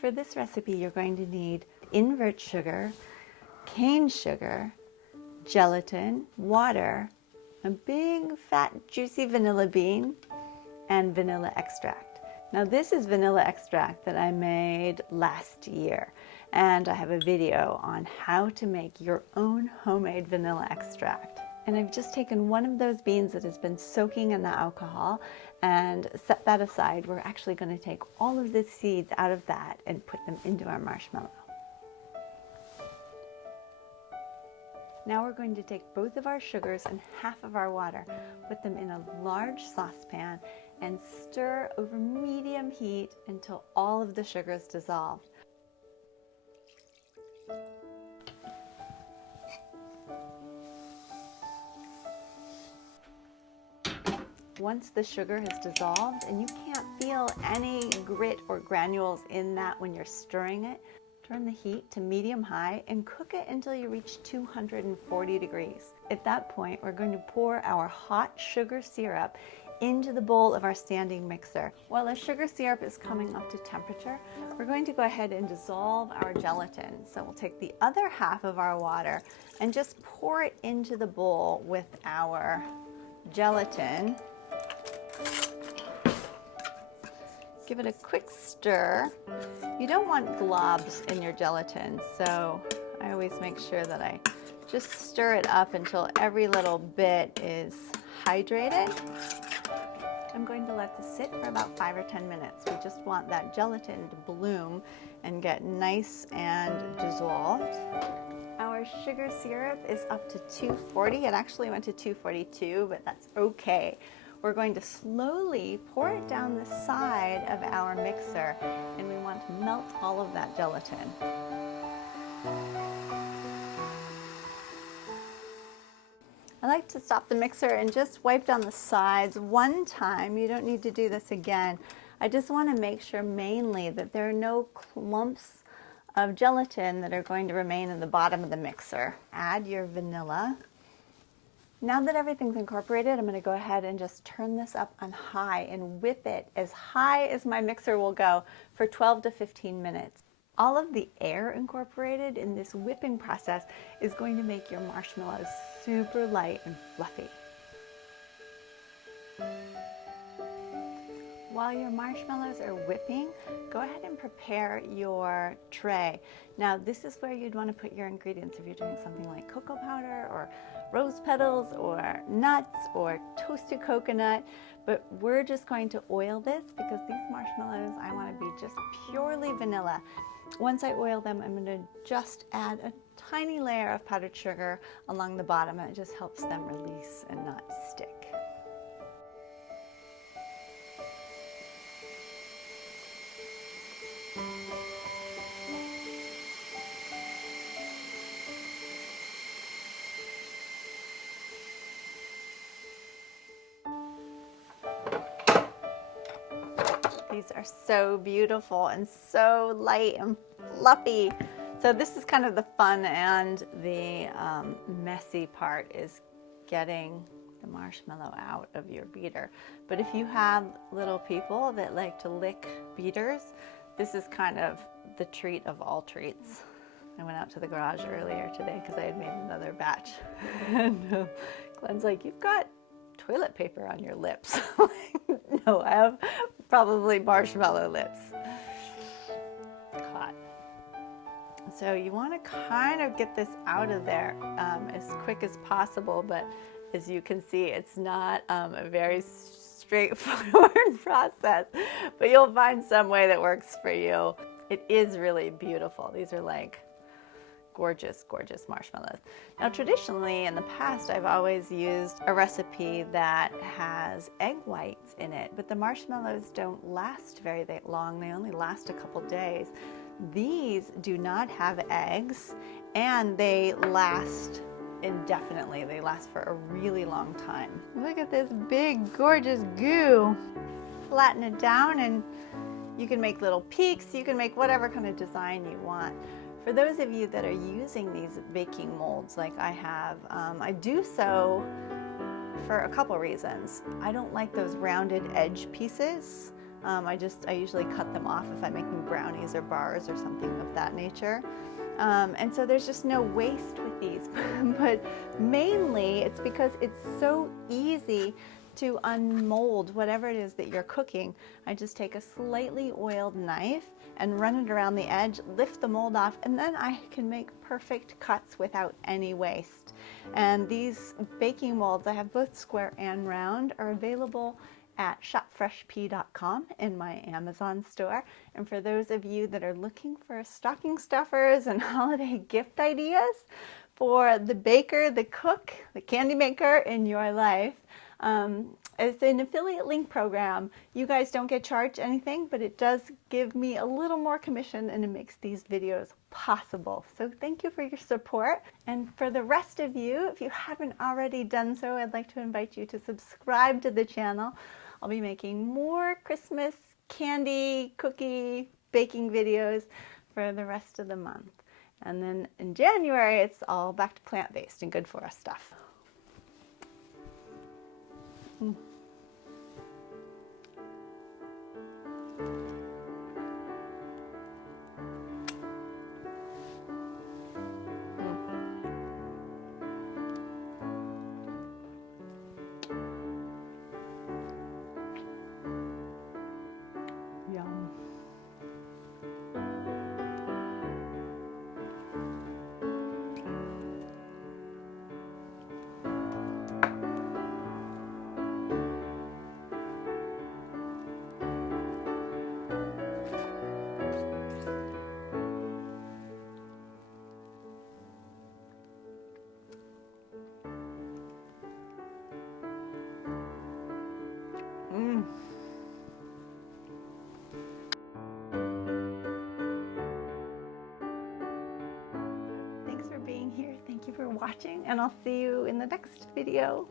For this recipe, you're going to need invert sugar, cane sugar, gelatin, water, a big fat juicy vanilla bean, and vanilla extract. Now this is vanilla extract that I made last year, and I have a video on how to make your own homemade vanilla extract. And I've just taken one of those beans that has been soaking in the alcohol and set that aside. We're actually going to take all of the seeds out of that and put them into our marshmallow. Now we're going to take both of our sugars and half of our water, put them in a large saucepan, and stir over medium heat until all of the sugar is dissolved. Once the sugar has dissolved and you can't feel any grit or granules in that when you're stirring it, turn the heat to medium-high and cook it until you reach 240 degrees. At that point, we're going to pour our hot sugar syrup into the bowl of our standing mixer. While the sugar syrup is coming up to temperature, we're going to go ahead and dissolve our gelatin. So we'll take the other half of our water and just pour it into the bowl with our gelatin. Give it a quick stir. You don't want globs in your gelatin, so I always make sure that I just stir it up until every little bit is hydrated. I'm going to let this sit for about 5 or 10 minutes. We just want that gelatin to bloom and get nice and dissolved. Our sugar syrup is up to 240. It actually went to 242, but that's okay. We're going to slowly pour it down the side of our mixer, and we want to melt all of that gelatin. I like to stop the mixer and just wipe down the sides one time. You don't need to do this again. I just want to make sure mainly that there are no clumps of gelatin that are going to remain in the bottom of the mixer. Add your vanilla. Now that everything's incorporated, I'm going to go ahead and just turn this up on high and whip it as high as my mixer will go for 12 to 15 minutes. All of the air incorporated in this whipping process is going to make your marshmallows super light and fluffy. While your marshmallows are whipping, go ahead and prepare your tray. Now this is where you'd want to put your ingredients if you're doing something like cocoa powder or rose petals or nuts or toasted coconut, but we're just going to oil this because these marshmallows I want to be just purely vanilla. Once I oil them, I'm going to just add a tiny layer of powdered sugar along the bottom, and it just helps them release and not stick. These are so beautiful and so light and fluffy. So this is kind of the fun and the messy part, is getting the marshmallow out of your beater. But if you have little people that like to lick beaters, this is kind of the treat of all treats. I went out to the garage earlier today because I had made another batch. And Glenn's like, "You've got toilet paper on your lips." No, I have probably marshmallow lips. Hot. So you want to kind of get this out of there as quick as possible, but as you can see, it's not a very straightforward process, but you'll find some way that works for you. It is really beautiful. These are like gorgeous, gorgeous marshmallows. Now traditionally in the past I've always used a recipe that has egg whites in it, but the marshmallows don't last very long. They only last a couple days. These do not have eggs, and they last indefinitely. They last for a really long time. Look at this big gorgeous goo. Flatten it down and you can make little peaks. You can make whatever kind of design you want. For those of you that are using these baking molds like I have, I do so for a couple reasons. I don't like those rounded edge pieces I usually cut them off if I'm making brownies or bars or something of that nature. And so there's just no waste with these, but mainly it's because it's so easy to unmold whatever it is that you're cooking. I just take a slightly oiled knife and run it around the edge, lift the mold off, and then I can make perfect cuts without any waste. And these baking molds, I have both square and round, are available at shopfreshpea.com in my Amazon store. And for those of you that are looking for stocking stuffers and holiday gift ideas for the baker, the cook, the candy maker in your life, it's an affiliate link program. You guys don't get charged anything, but it does give me a little more commission and it makes these videos possible. So thank you for your support. And for the rest of you, if you haven't already done so, I'd like to invite you to subscribe to the channel. I'll be making more Christmas candy, cookie, baking videos for the rest of the month. And then in January, it's all back to plant-based and good for us stuff. Mm. Yum. Mm. Thanks for being here. Thank you for watching, and I'll see you in the next video.